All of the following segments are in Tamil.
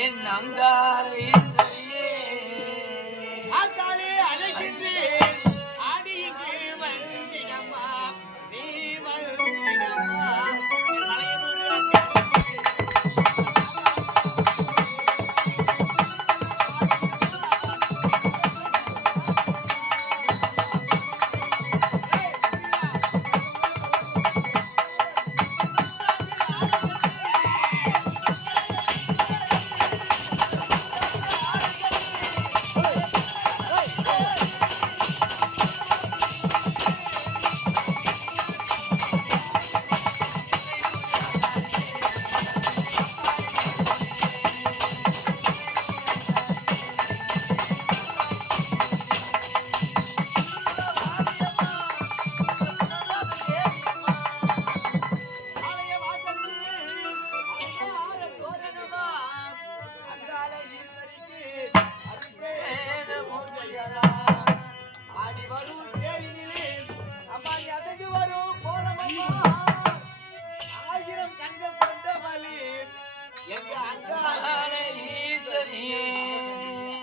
என் அங்காரையின்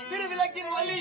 திருவிளக்கின் வழி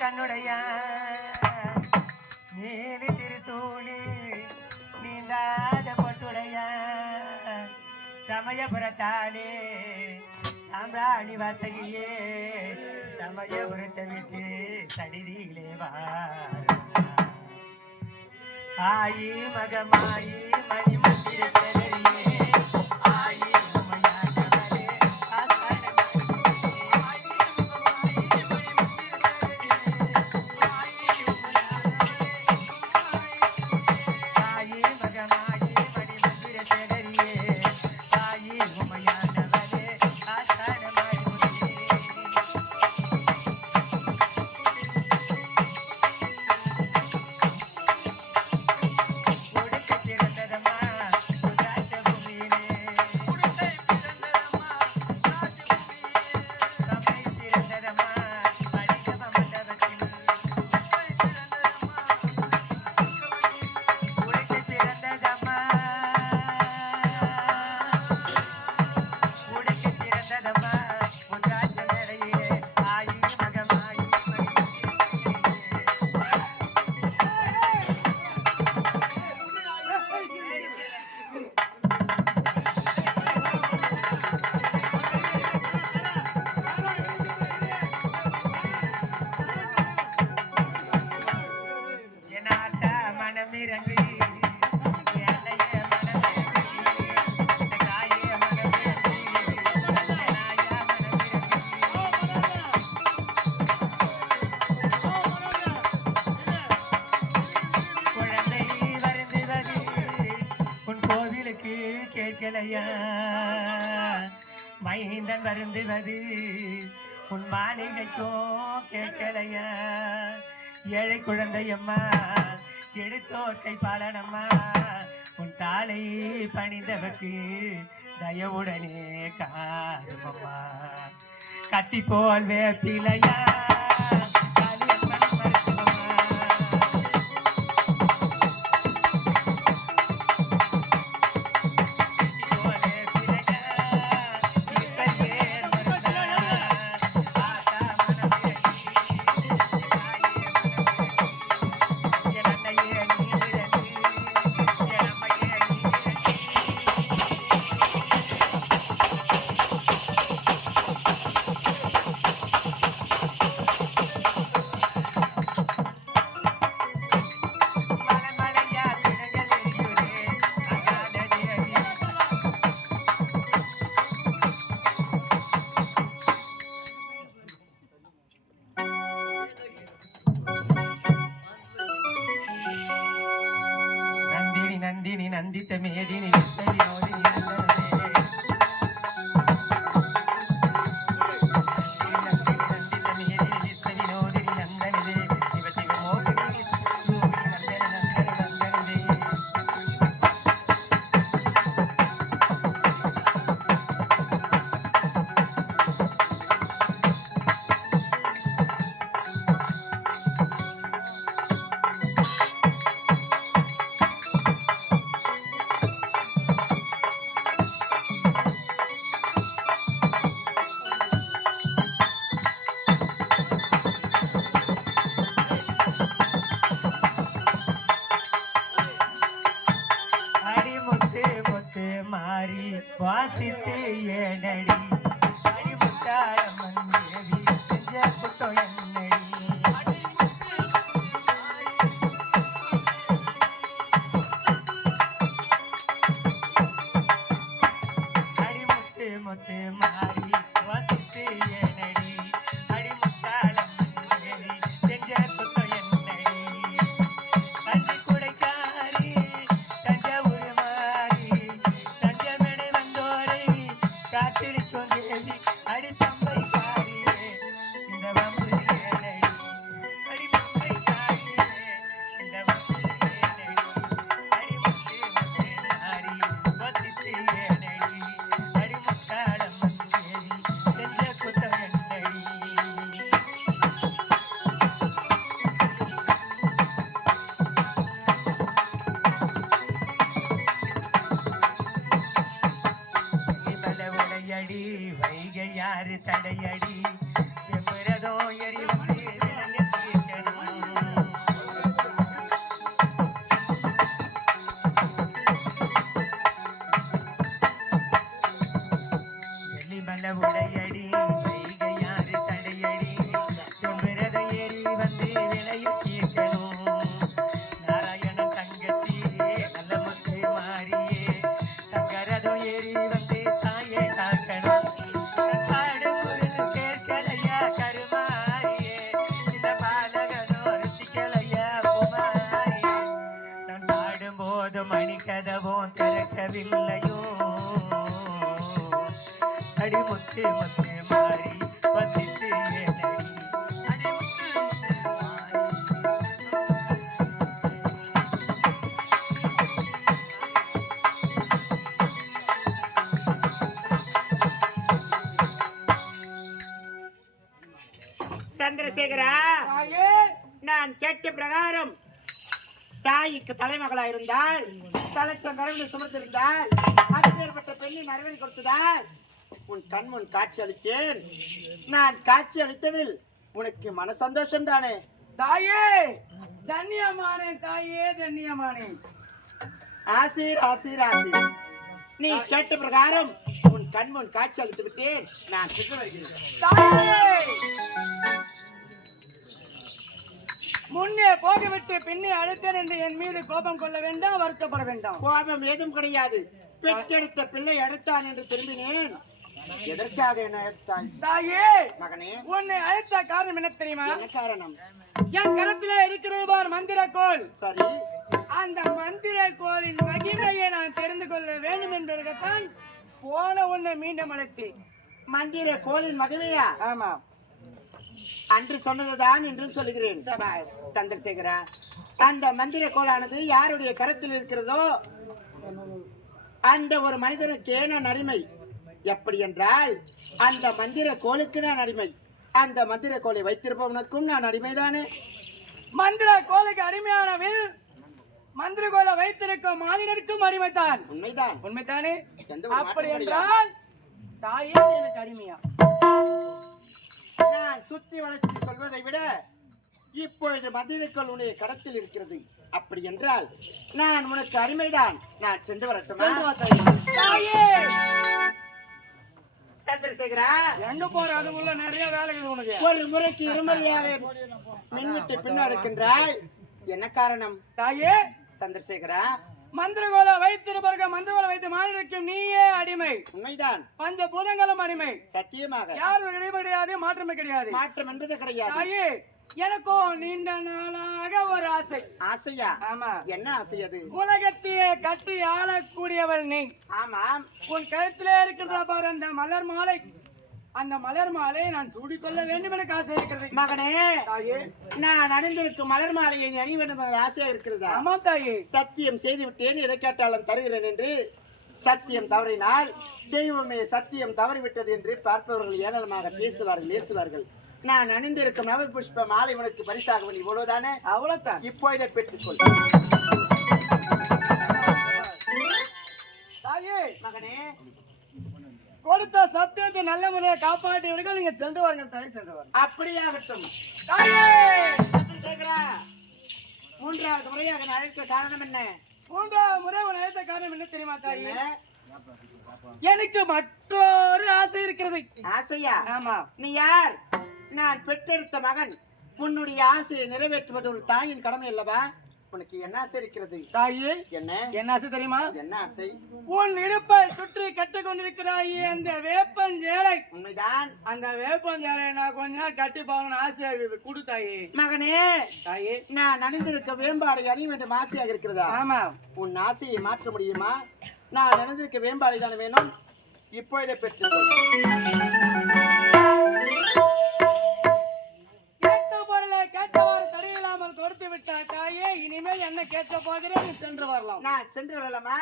கண்ணுடைய நீலி திருத்தூளி நீந்தாத பொட்டுடைய சமயபுரத்தானே சாம்பிராணி வார்த்தகியே சமயபுரத்தை விட்டு சடிதியிலே வார் ஆயி மகமாயி மணிமுத்திர கேட்கலையா மைந்தன் வருந்துவது உன் மாளிகைக்கோ கேட்கலையா ஏழை குழந்தையம்மா எடுத்தோர்க்கை பாலனம்மா உன் தாளை பணிந்தவர்க்கு தயவுடனே காருமம்மா கத்தி போல் வேப்பிலையா நந்தித்த மேதினி விஸ்வவினோதினி மாறி வாசித்து ஏனடி அடிமுட்டாளம்மன் தேவி செஞ்ச குத்தம் என்னடி அடிமுத்து முத்து மாறி வாசித்து ஏனடி அடிமுட்டாளம்மன் தேவி செஞ்ச குத்தம் என்னடி கஞ்சி குடைக்காரி தஞ்சாவூர் மாறி காத்திருக்கும் தேவி அடி தம்பை காரியே இந்த வம்பு ஏனடி அடி தம்பை காரியே இந்த வம்பு ஏனடி அடி முத்து முத்து நாரி வசித்து ஏனடி அடி முத்தாளம்மன் தேவி செஞ்ச குத்தம் என்னடி அடி வைகை யாரு தடையடி எவ்வரதோ எரி வந்து வெள்ளிமல உடையடி வைகை யாரு தடையடி எவ்வரத ஏறி வந்து விளைய கேட்கணும் நாராயணன் தங்கச்சி நல்ல முத்து மாறியே தங்கரதோ ஏறி வந்து தாயே தாக்கணும் பாடும் பொருள் கேட்கலையா கருமாரியே இந்த பாலகனோ ருசிக்கலையா குமாரியே நான் பாடும்போது மணிக்கதவும் திறக்கவில்லையோ அடிமுத்து முத்து மாறி வசித்து சந்திரசேகரா நான் கேட்ட பிரகாரம் தாய்க்கு தலைமகளா இருந்தால் தலைச்சம் கரவில் சுமத்திருந்தால் அப்பேற்பட்ட பெண்ணின் அறிவனை கொடுத்ததால் உன் கண்முன் காட்சி அளித்தேன். நான் காட்சி அளித்ததில் உனக்கு மன சந்தோஷம் தானே? தாயே தன்யமானே, தாயே தன்யமானே. ஆசீர் ஆசீர் ஆசீர். நீ கேட்ட பிரகாரம் உன் கண்முன் காட்சி அளித்து விட்டேன். நான் சென்று வருகிறேன். முன்னே போகவிட்டு பின்னே அழைத்தேன் என்று என் மீது கோபம் கொள்ள வேண்டாம், வருத்தப்பட வேண்டாம். கோபம் ஏதும் கிடையாது. பெற்றெடுத்த பிள்ளை அடுத்தான் என்று திரும்பினேன். எதற்காக என்ன அழைத்தாய்? தாயே மகனே, உன்னை அழைத்த காரணம் என்ன தெரியுமா? என்ன காரணம்? என் கரத்திலே இருக்கிறது பார் மந்திர கோல். சரி, அந்த மந்திர கோலின் மகிமையை நான் தெரிந்து கொள்ள வேண்டும் என்பதற்குத்தான் போன உன்னை மீண்டும் அழைத்தேன். மந்திர கோலின் மகிமையா? ஆமா. அன்று சொன்னதுதான் என்றும் சொல்லுகிறேன். சபாஷ். சந்திரசேகரா, அந்த மந்திர கோலானது யாருடைய கரத்தில் இருக்கிறதோ அந்த ஒரு மனிதனுக்கு நான் அடிமை. எப்படி என்றால் அந்த மந்திர கோலுக்கு நான் அடிமை. அந்த மந்திர கோலை வைத்திருப்பவனுக்கும் நான் அடிமைதானே. மந்திர கோலுக்கு அடிமையானவில் மந்திர கோலை வைத்திருக்கும் மானிடருக்கும் அடிமைதான். உண்மைதான். உண்மைதானே? எந்த ஒரு அப்படி மாற்றமும் என்றால் தாயே எனக்கு அடிமையா? நான் சுத்தி வளர்ச்சி சொல்வதை விட இப்பொழுது மந்திரக்கோள் உன்னுடைய கடத்தில் இருக்கிறது. அப்படி என்றால் நான் உனக்கு அடிமைதான். நான் சென்று வரட்டுமா? சென்று வா தாயே. தாயே சந்திரசேகரா, எங்க போற? அதுக்குள்ள நிறைய வேலை இருக்குது உனக்கு. ஒரு முறைக்கு இருமுறையாக மின்விட்டு பின்னடுக்கின்றாய். என்ன காரணம்? தாயே சந்திரசேகரா, மந்திரகோலை வைத்திருப்பவர்கள் மந்திரகோலை வைத்து மாநிலக்கும் நீயே அடிமை. உண்மைதான். பஞ்ச பூதங்களும் அடிமை. சத்தியமாக யாரும் கிடையாது, மாற்றமே கிடையாது. மாற்றம் என்பது கிடையாது. தாயே எனக்கும் நீண்ட நாளாக ஒரு ஆசை. ஆசையா? ஆமா. என்ன ஆசை அது? உலகத்தையே கட்டி ஆளக்கூடியவள் நீ. ஆமாம். உன் கழுத்திலே இருக்கிறதா பாரு அந்த மலர் மாலை. அந்த மலர் மாலை நான் சூடிக்கொள்ள வேண்டும் எனக்கு ஆசை இருக்கிறது. மகனே, தாயே நான் அணிந்திருக்கும் மலர் மாலையை நீ அணிய வேண்டும் என்ற ஆசையா இருக்கிறதா? ஆமா தாயே. சத்தியம் செய்து விட்டேன், எதை கேட்டாலும் தருகிறேன் என்று. சத்தியம் தவறினால் தெய்வமே சத்தியம் தவறிவிட்டது என்று பார்ப்பவர்கள் ஏளனமாக பேசுவார்கள், ஏசுவார்கள். நான் அணிந்திருக்கும் நவல் புஷ்ப மாலை உனக்கு பரிசாக வேண்டி இவ்வளவுதானே. அவ்வளவுதான். இப்போ இதை பெற்றுக்கொள். தாயே மகனே, கொடுத்த சத்தியத்தை நல்ல முறையை காப்பாற்றிவிடுங்கள். நீங்க சென்று வாருங்கள் தாயே, சென்று வாருங்கள். அப்படியாகட்டும். தாயே சந்திரசேகரா, மூன்றாவது முறையாக நான் அழைத்த காரணம் என்ன? மூன்றாவது முறை உன் அழைத்த காரணம் என்ன தெரியுமா தாயே? என்ன? எனக்கு மற்றொரு ஆசை இருக்கிறது. ஆசையா? ஆமா. நீ யார்? நான் பெற்றெடுத்த மகன். உன்னுடைய ஆசையை நிறைவேற்றுவது ஒரு தாயின் கடமை அல்லவா? உனக்கு என்ன ஆசை இருக்கிறது? தாயே என்ன? என்ன ஆசை தெரியுமா? என்ன ஆசை? உன் இடுப்பை சுற்றி கட்டிக் கொண்டிருக்கிறாயே அந்த வேப்பஞ்சேலை. உண்மைதான். அந்த வேப்பஞ்சேலை நான் கொஞ்ச நாள் கட்டி போகணும்னு ஆசையா இருக்குது. குடு தாயே. மகனே, தாயே நான் அணிந்திருக்க வேம்பாடை அணி வேண்டும் ஆசையாக இருக்கிறதா? ஆமா. உன் ஆசையை மாற்ற முடியுமா? நான் அணிந்திருக்க வேம்பாடை தானே வேணும். இப்பொழுதே பெற்றுக்கொள். கேட்ட பொருளை கேட்டவாறு தடையில்லாமல் கொடுத்து விட்டாய் தாயே. இனிமேல் என்ன கேட்க போகிறேன், நீ சென்று வரலாம். நான் சென்று வரலாமா?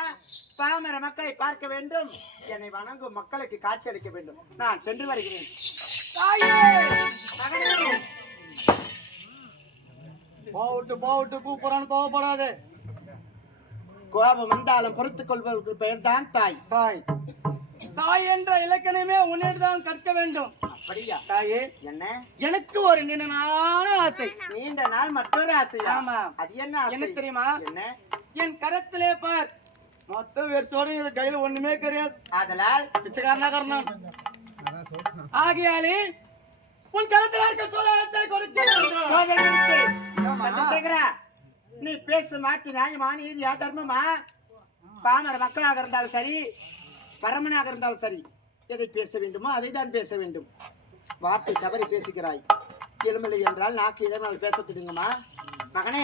பாமர மக்களை பார்க்க வேண்டும், என்னை வணங்கும் மக்களுக்கு காட்சி அளிக்க வேண்டும். நான் சென்று வருகிறேன். தாயே மகனே, போட்டு கூப்பிடறான்னு கோவப்படாது. கோபம் வந்தாலும் பொறுத்துக் கொள்வதற்கு பெயர் தான் தாய். தாய் தாய் என்ற இலக்கணமே உன்னிடம் கற்க வேண்டும். அப்படியா? தாயே என்ன? எனக்கு ஒரு நீண்ட ஆசை. நீண்ட நாள் மற்றொரு ஆசையா? ஆமா. அது என்ன ஆசை? என்ன தெரியுமா? என்ன? என் கரத்திலே பார், மொத்தம் வேறு கையில ஒண்ணுமே கிடையாது. ஆதலால் பிச்சைக்காரனா காரணம் ஆகியாலே உன் கரத்தில் இருக்க சோழத்தை கொடுக்கிறேன். சந்திரசேகரா, நீ பேச மாட்டு நியாயமா, நீதியா, தர்மமா? பாமர மக்களாக இருந்தாலும் சரி, பரமனாக இருந்தாலும் சரி, எதை பேச வேண்டுமோ அதை தான் பேச வேண்டும். வார்த்தை தவறி பேசுகிறாய். எலுமில்லை என்றால் நாக்கு இதனால் பேச தெரியுமா? மகனே,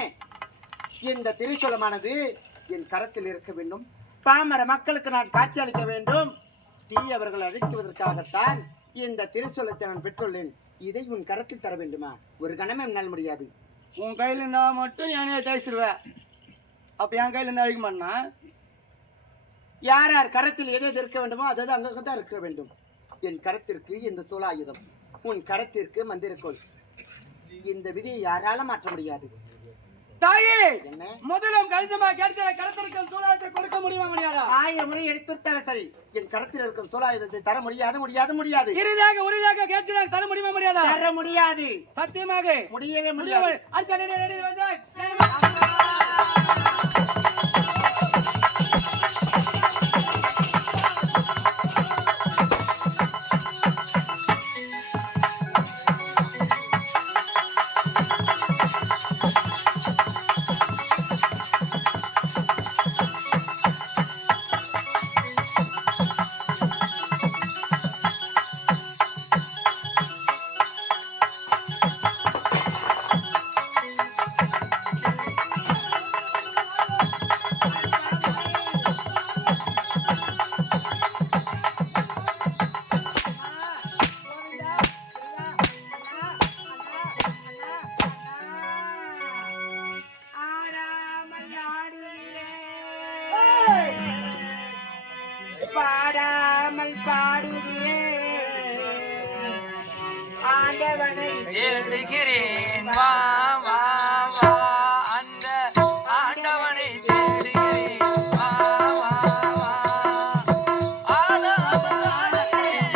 இந்த திரிசூலமானது என் கரத்தில் இருக்க வேண்டும். பாமர மக்களுக்கு நான் காட்சி அளிக்க வேண்டும். தீயவர்கள் அழிக்குவதற்காகத்தான் இந்த திரிசூலத்தை நான் பெற்றுள்ளேன். இதை உன் கரத்தில் தர வேண்டுமா? ஒரு கணமே என்னால் முடியாது. உன் கையில இருந்தா மட்டும் ஞானியை தேய்ச்சிருவேன். அப்ப என் கையில இருந்தா அழிக்க மாட்டா? யார் யார் கரத்தில் எது எது இருக்க வேண்டுமோ அது அங்கே தான் இருக்க வேண்டும். என் கரத்திற்கு இந்த சோலாயுதம், உன் கரத்திற்கு மந்திரக்கோள். இந்த விதியை யாராலும் மாற்ற முடியாது. தாயே, என்ன? முதலும் கணிசமா கேட்கிற கருத்திற்கும் சூழலத்தை கொடுக்க முடியுமா முடியாதா? 1000 முறை எடுத்துட்டால சரி, என் கரத்தில் இருக்கும் சோலாயுதத்தை தர முடியாது, முடியாது, முடியாது. உறுதியாக கேட்கிறார், தர முடியுமா முடியாதா? தர முடியாது. சத்தியமாக முடியவே முடியாது. தேடுகிறேன் வா வா வா அந்த ஆண்டவனை தேடுகிறேன் வா வா வா ஆடாமல் ஆடுகிறேன்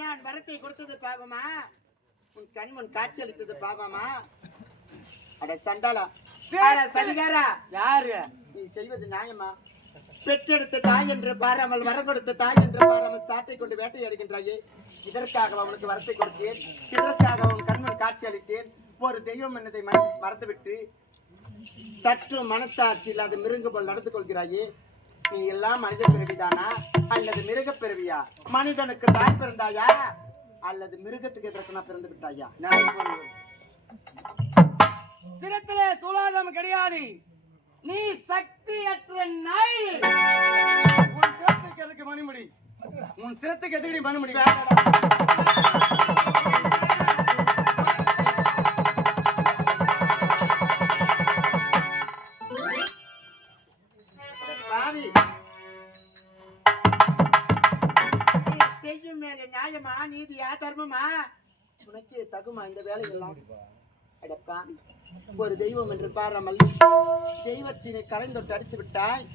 நான் வரத்தை கொடுத்தது பாவமா, உன் கண்முன் காட்சி அளித்தது பாவமா? அட சண்டாளா, சதிகாரா, யாரு நீ செய்வது நியாயமா? பெற்றெடுத்த தாய் என்று பாராமல், வரம் கொடுத்த தாய் என்று பாராமல் சாட்டை கொண்டு வேட்டையாடுகின்றாயே, இதற்காக அவனுக்கு வரத்தை கொடுத்தேன், இதற்காக அவன் கண்முன் காட்சி அளித்தேன். ஒரு தெய்வம் என்னதை மறந்துவிட்டு சற்று மனசாட்சி இல்லாத மிருங்க போல் நடந்து கொள்கிறாயே, நீ எல்லாம் மனித பிறவிதானா அல்லது மிருக பிறவியா? மனிதனுக்கு தாய் பிறந்தாயா அல்லது மிருகத்துக்கு எதற்குனா பிறந்து விட்டாயா? சிரத்திலே சூலாதம் கிடையாது, நீ சக்தியற்ற நாய். உன் சிரத்துக்கு எதுக்கு மணிமுடி? உன் சிரத்துக்கு எதுக்கு மணிமுடி? செய்யும் மேல நியாயமா, நீதியா, தர்மமா? உனக்கே தகுமா இந்த வேலையெல்லாம்? அடப்பா, ஒரு தெய்வம் என்று பாராமல் தெய்வத்தினை கலைந்தொட்டு அடித்து விட்டாய்,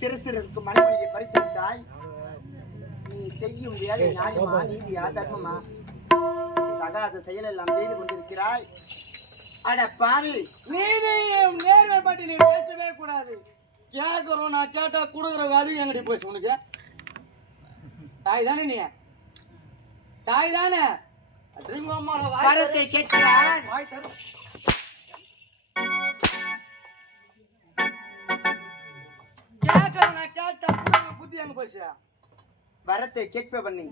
சிறு சிறுக்கு மணிமொழியை பறித்து விட்டாய். நீ செய்யும் வேலை நியாயமா, நீதியா, தர்மமா? சகாத செயல் எல்லாம் செய்து கொண்டிருக்கிறாய். அட பாவி, நீதியும் நேர்மை பற்றி நீ பேசவே கூடாது. கேட்கிறோம், நான் கேட்டா கொடுக்குற வேலையும் எங்கிட்ட பேசு. உனக்கு தாய் தானே, நீ தாய் தானே? வரத்தை கேட்கிறான். புத்தி எங்க போச்சு? வரத்தை கேட்பவன் நீ,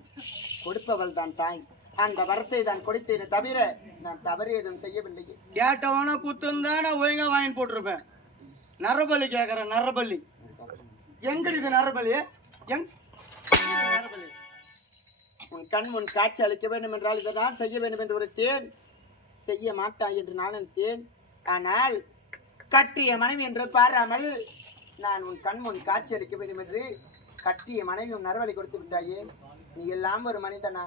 கொடுப்பவள் தான் தாய். அந்த வரத்தை தான் கொடுத்தேன் தவிர நான் தவறு எதுவும் செய்யவில்லை. கேட்டவன குத்துந்தா நான் ஒழுங்கா வாங்கி போட்டிருப்பேன். நரபலி கேட்கறேன். நரபலி எங்க இது? நரபலி நரபலி உன் கண் முன் காட்சி அளிக்க வேண்டும் என்றால் இதைதான் செய்ய வேண்டும் என்று உரைத்தேன். செய்ய மாட்டாய் என்று நான் நினைத்தேன். ஆனால் கட்டிய மனைவி என்று பாராமல் நான் உன் கண் முன் காட்சி அளிக்க வேண்டும் என்று கட்டிய மனைவி உன் நரவழி கொடுத்து விட்டாயே. நீ எல்லாம் ஒரு மனிதனா?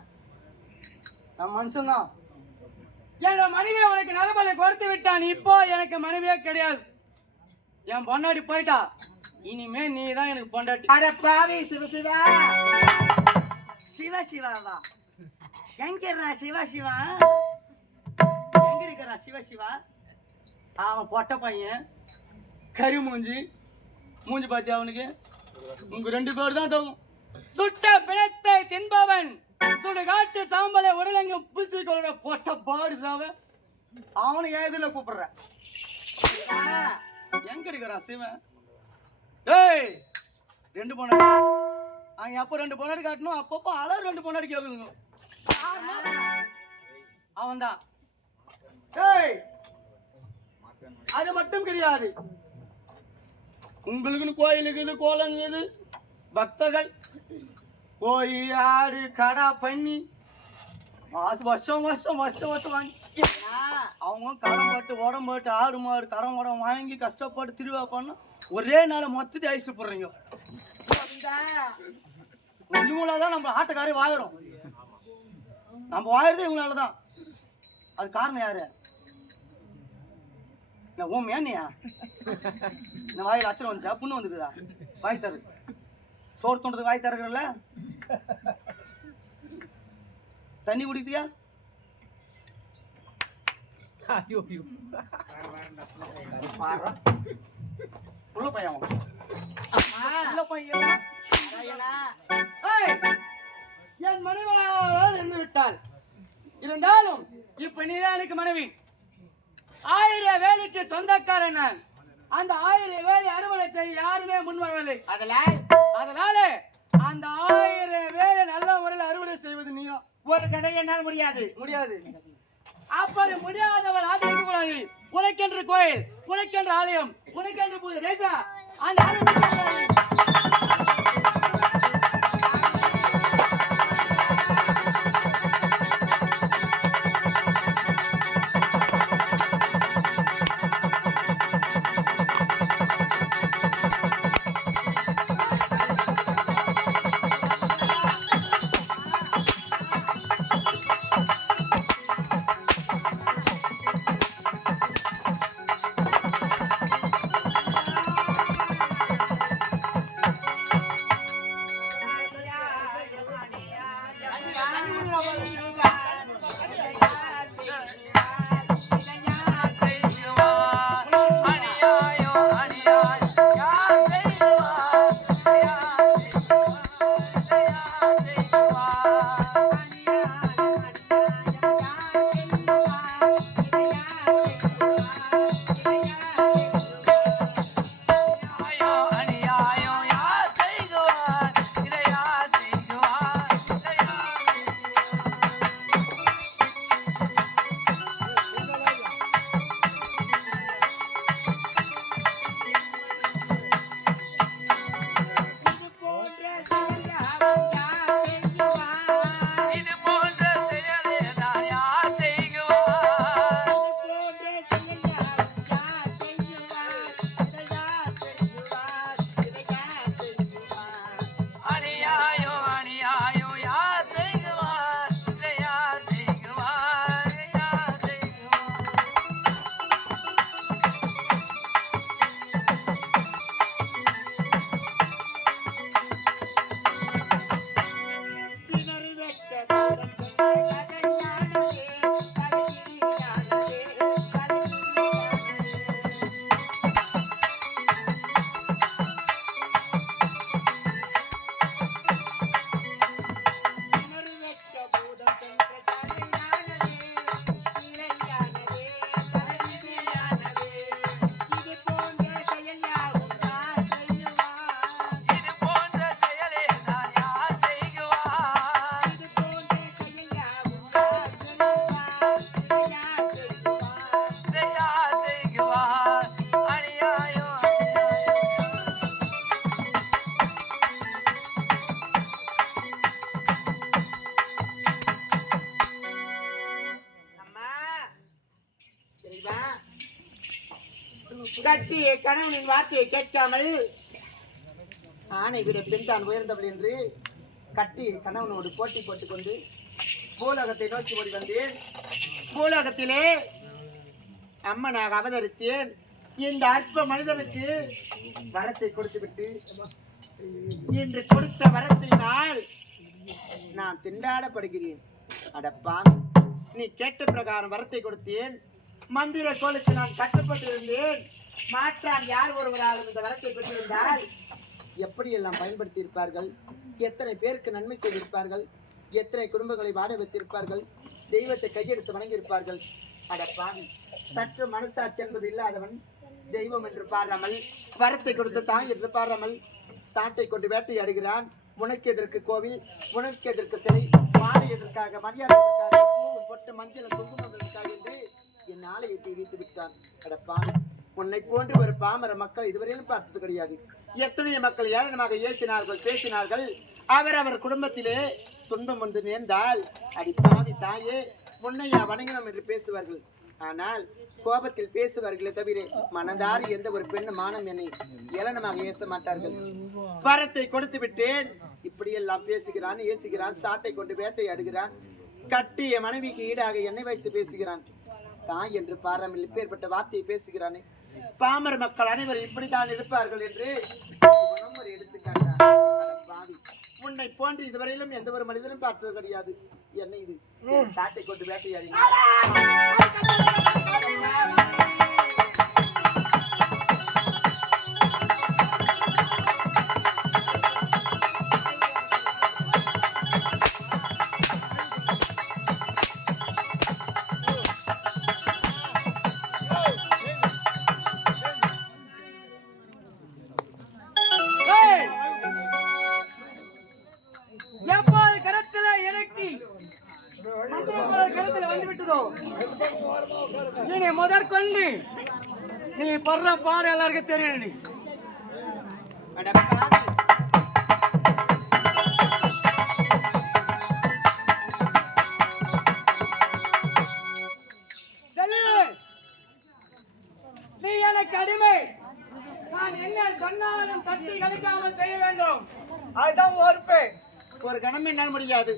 நான் மனுஷன்தான். என் மனைவியை உனக்கு நரபலி கொடுத்து விட்டான். இப்போ எனக்கு மனைவியே கிடையாது. என் பொண்டாட்டி போயிட்டா. இனிமே நீ தான் எனக்கு பொண்டாட்டி. அட பாவி சிவசிவா. சிவசிவாவா? எங்கிறா சிவசிவா? எங்க இருக்கிறா சிவசிவா? அவன் பொட்ட பையன், கறி மூஞ்சி பாத்தி. அவனுக்கு உங்க 2 பேர் தான் தோகும். சுட்ட பிணத்தை தின்பவன் சுடுகாட்டு சாம்பலை உடலெங்கும் பூசி கொள்ற பொட்ட பாடு சாவ. அவனை ஏதுல கூப்பிடுற? எங்க இருக்கிறான் சிவன்? ஏய் 2 பொண்ணு அங்க அப்ப 2 பொண்ணாடி காட்டணும். அப்பப்போ அலர் 2 பொண்ணாடி கேட்கணும். அவன் தான். ஏய் அது மட்டும் கிடையாது. உங்களுக்குன்னு கோயில் இருக்குது, கோலம் இருக்குது, பக்தர்கள் கோழி ஆடு கடா பண்ணி வருஷம் வாங்கி அவங்க கரம் போட்டு உடம்பு போட்டு ஆடு மாடு கரம் உடம்பு வாங்கி கஷ்டப்பட்டு திருவிழா பண்ண ஒரே நாள் மொத்தத்தை ஐஸ் போடுறீங்க. இவங்களாதான் நம்ம ஆட்டக்காரே வாயிரும். நம்ம வாயிறதே இவங்களாலதான். அது காரணம் யாரு? ஓமியா நீயா? இந்த வாயில் அச்சரம் வந்துச்சா? புண்ணு வந்துக்குதா? வாய் தரு. சோறு தோன்றதுக்கு வாய் தருகிறல்ல? தண்ணி குடித்தியா? உள்ள பையன் என் மனைவியால் இருந்து விட்டாள். இருந்தாலும் இப்ப நீ எனக்கு மனைவி. 1000 வேலைக்கு சொந்தக்காரன் நான். அந்த 1000 வேலை அறுவடை செய்ய யாருமே முன் வரவில்லை. அதனால அந்த 1000 வேலை நல்ல முறையில் அறுவடை செய்வது நீயும். ஒரு கடை என்னால் முடியாது. அப்படி முடியாதவர் ஆதரிக்க கூடாது. உனக்கென்று கோயில், உனக்கென்று ஆலயம், உனக்கென்று பூஜை பேசா அந்த ஆலயம். கட்டிய கணவனின் வார்த்தையை கேட்காமல் ஆணை விட பெண் தான் உயர்ந்தவள் என்று கட்டி கணவனோடு போட்டி போட்டுக் கொண்டு பூலோகத்தை நோக்கி ஓடி வந்தேன். பூலோகத்திலே அம்மனாக அவதரித்தேன். இந்த அற்ப மனிதனுக்கு வரத்தை கொடுத்துவிட்டு இன்று கொடுத்த வரத்தினால் நான் திண்டாடப்படுகிறேன். அடப்பாம், நீ கேட்ட பிரகாரம் வரத்தை கொடுத்தேன். மந்திர கோலுக்கு நான் கட்டுப்பட்டிருந்தேன். மாற்றான் யார் ஒருவராலும் இந்த வரத்தை பெற்றிருந்தால் எப்படியெல்லாம் பயன்படுத்தி இருப்பார்கள், எத்தனை பேருக்கு நன்மை செய்திருப்பார்கள், எத்தனை குடும்பங்களை வாட வைத்திருப்பார்கள், தெய்வத்தை கையெடுத்து வணங்கியிருப்பார்கள். அடப்பாவி, சற்று மனசாட்சி என்பது இல்லாதவன் தெய்வம் என்று பாராமல், வரத்தை கொடுத்த தாய் என்று பாராமல் சாட்டை கொண்டு வேட்டையாடுகிறான். உனக்கு எதற்கு கோவில், உனக்கு எதற்கு சிலை, மாலை எதற்காக, மரியாதை எதற்காக, பூவும் பொட்டு மஞ்சள் குங்குமம் எதற்காக என்று என் ஆலயத்தை வைத்து விட்டான். அடப்பாவி, உன்னை போன்று ஒரு பாமர மக்கள் இதுவரையிலும் பார்த்தது கிடையாது. எத்தனை மக்கள் ஏளனமாக ஏசினார்கள், பேசினார்கள். அவர் குடும்பத்திலே துன்பம் ஒன்று நேர்ந்தால் அடிப்பாவி தாயே உன்னையா வணங்கினோம் என்று பேசுவார்கள். ஆனால் கோபத்தில் பேசுவார்களே தவிர மனதாரி எந்த ஒரு பெண்ணு மானம் என்னை ஏளனமாக ஏச மாட்டார்கள். வரத்தை கொடுத்து விட்டேன், இப்படியெல்லாம் பேசுகிறான், ஏசுகிறான், சாட்டை கொண்டு வேட்டையாடுகிறான். கட்டிய மனைவிக்கு ஈடாக என்னை வைத்து பேசுகிறான். தாய் என்று பாராமல் இப்பேற்பட்ட வார்த்தையை பேசுகிறானே. பாமர மக்கள் அனைவரும் இப்படித்தான் இருப்பார்கள் என்று ஒரு எடுத்துக்காட்டார். உன்னை போன்று இதுவரையிலும் எந்த ஒரு மனிதனும் பார்த்தது கிடையாது. என்ன இது சாட்டை கொண்டு வேட்டையாடி முதற்கொண்டு நீ படுற பாடு எல்லாருக்கும் தெரியும். நீ நீ எனக்கு அடிமை. நான் என்ன சொன்னாலும் தட்டி கழிக்காமல் செய்ய வேண்டும். அதுதான் ஒரு கணம் என்னால் முடியாது.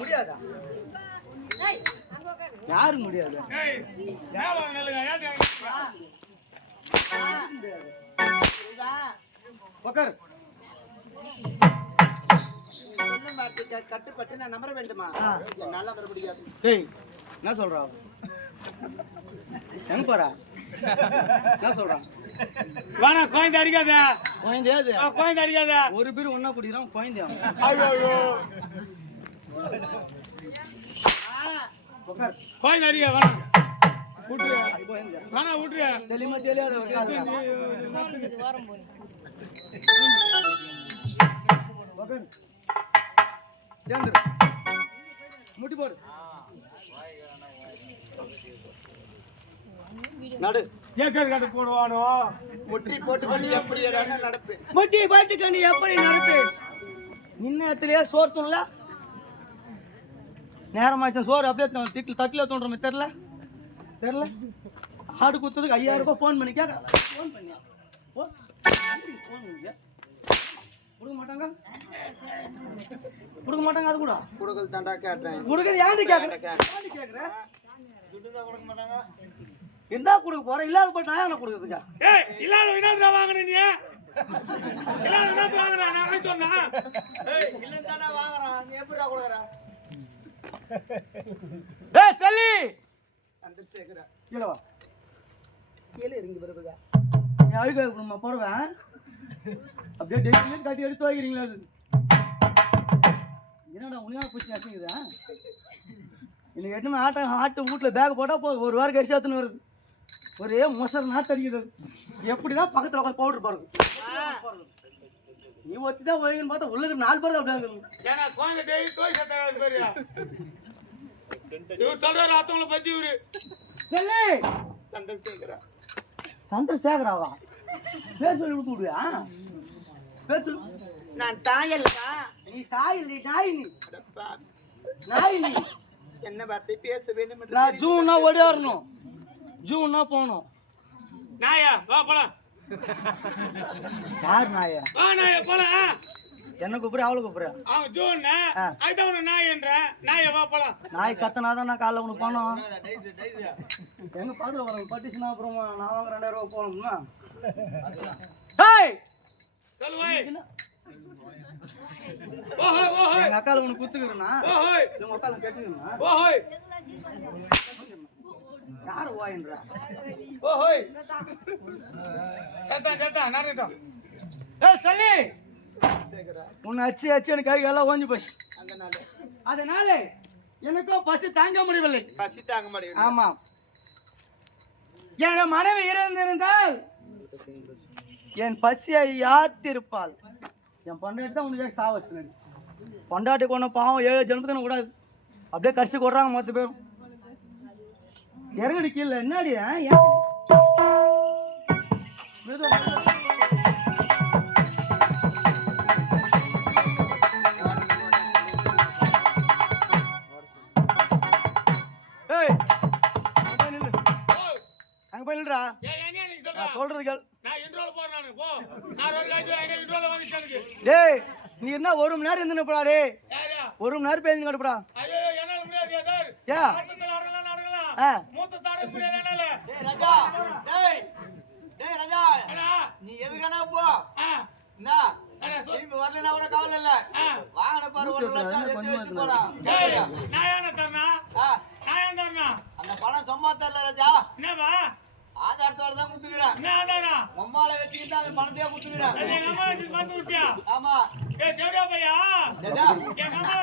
முடியாதா? யாரு முடியாது? கட்டுப்பட்டு நான் நம்பர வேண்டுமா? என்னால நம்பர முடியாது. என்ன சொல்றா? எங்க போறா? என்ன சொல்றான்? வாடா, கோயந்த அடிக்காத. கோயந்தையாது, கோயந்த அடிக்காத. ஒரு பேர் ஒன்னா குடிக்கிறான் கோயந்தையா? ஐயோ கோயந்த அடிக்க வேணாம். விட்டுரு வேணா, விட்டுரு. தெளிமா தெரியாத முட்டி போடு. நடு ஏக்கர் போடுவானோ. முட்டி போட்டுக்கொண்டு எப்படி நடப்பேன்? முட்டி போட்டுக்கொண்டு எப்படி நடப்பேன்? இன்னத்திலேயே சோர்த்தும்ல. நேரமாச்சு சோறு அப்படியே திட்டில் தட்டில் தோன்ற தெரியல தெரியல. ஆடு குத்துறதுக்கு 5000 ரூபாய் ஃபோன் பண்ணி கேட்க. ஃபோன் பண்ணியா? கொடுக்க மாட்டாங்க, கொடுக்க மாட்டாங்க. அது கூட கொடுக்கல் தாண்டா கேட்டேன். கொடுக்குறது யாரு கேட்குறேன்? கொடுக்க மாட்டாங்க. என்ன கொடுக்க போறேன்? இல்லாத போட்டு நான் என்ன கொடுக்குறதுக்கா? இல்லாத வினாதிரா வாங்கினேன். நீ இல்லாத வினாதிரா வாங்கினா நான் போய் சொன்னா இல்லன்னு தானே வாங்குறான். நீ எப்படிடா கொடுக்குறான்? டேய் செல்லி சந்திரசேகரா இல்லவா கீழே இறங்கி வருவதா? நீ அழுக நம்ம போடுவேன். அப்படியே டெய்லியும் கட்டி எடுத்து வைக்கிறீங்களா? அது என்னடா உனியா பூச்சி நச்சுங்குதா? இன்னைக்கு எட்டுமே ஆட்டு வீட்டில் பேக் போட்டால் போதும், ஒரு வாரம் கடிச்சு எடுத்துன்னு வருது. ஒரே மொசர் நாட்டு அடிக்கிறது. எப்படிதான் பக்கத்தில் உட்காந்து பவுடர் போடுறது? நீ ஒத்தி தான் போய்ன்னு பார்த்தா உள்ளுக்கு 4 பேர் அப்படியே சந்திரசேகராவா பேர் சொல்லி விட்டு விடுவியா? பேர் சொல்லு. நான் தாயல்ல. நீ தாயில், நீ நாய். நீ நாய். நீ என்ன வார்த்தை பேச வேண்டும்? நான் ஜூன்னா ஓடியாரணும், ஜூன்னா போகணும். நாயா வா போலாம். யார் நாயா? வா நாய போலாம். என்ன கூப்பிடுற அவளை கூப்பிடுற? அவன் ஜோன் அதுதான் உன நாய் என்ற நாய வா போலாம். நாய் கத்தனாதான் நான் காலைல உனக்கு போனோம். எங்க பாதுல வர பட்டிச்சுனா அப்புறமா நான் வாங்க 2000 ரூபாய் போகணும்னா. சொல்லு வை. ஓஹோய் ஓஹோய். எங்க அக்கால உனக்கு குத்துக்குறனா? ஓஹோய். உங்க அக்கால கேட்டுக்குறனா? ஓஹோய். யார் ஓயன்றா? ஓஹோய். சேத்தா நானேடா. சொல்லி. உன்னை அச்சு எனக்கு கை எல்லாம் ஓஞ்சி போச்சு. அதனால எனக்கோ பசி தாங்க முடியவில்லை. பசி தாங்க முடியவில்லை. ஆமா. என் மனைவி இறந்திருந்தால் என் பசியை யாத்திருப்பாள். என் பொண்டாட்டி தான் உனக்கு சாவச்சு. பொண்டாட்டி கொண்ட பாவம் 7 ஜென்மத்தின கூடாது. அப்படியே கடிச்சு கொடுறாங்க மொத்த பேரும். இறங்கடி கீழே என்னடி? அங்க போய் நில்றா. நான் சொல்றது கேள். நான் இன்ட்ரோல போறேன் நானு. போ. நான் ஒரு காய்ச்சி இன்ட்ரோல வந்துட்டேன். டேய் நீ என்ன 1 மணி நேரம் இருந்து போடா டேய். யாரா? 1 மணி நேரம் பேசி கடுப்படா. ஐயோ என்னால முடியாது சார். ஏ ஆட்டத்துல அடங்கலாம். மூத்த தாட முடியாது என்னால. டேய் ராஜா டேய் ராஜா அண்ணா நீ எதுக்கான போ என்ன அண்ணா திரும்பி வரலனா கூட கவலை இல்ல வாங்கன பாரு 1 லட்சம் எடுத்து வச்சு போடா. டேய் நான் என்ன தரனா? நான் என்ன தரனா? அந்த பணம் சும்மா தரல ராஜா. என்னவா? ஆதாரத்தோட தான் குடுக்குறேன். என்ன ஆதாரம்? அம்மால வச்சிட்டு அந்த பணத்தையே குடுக்குறேன். எங்க அம்மா வச்சு பார்த்து விட்டியா? ஆமா. ஏய் தேவடா பையா. ராஜா எங்க அம்மா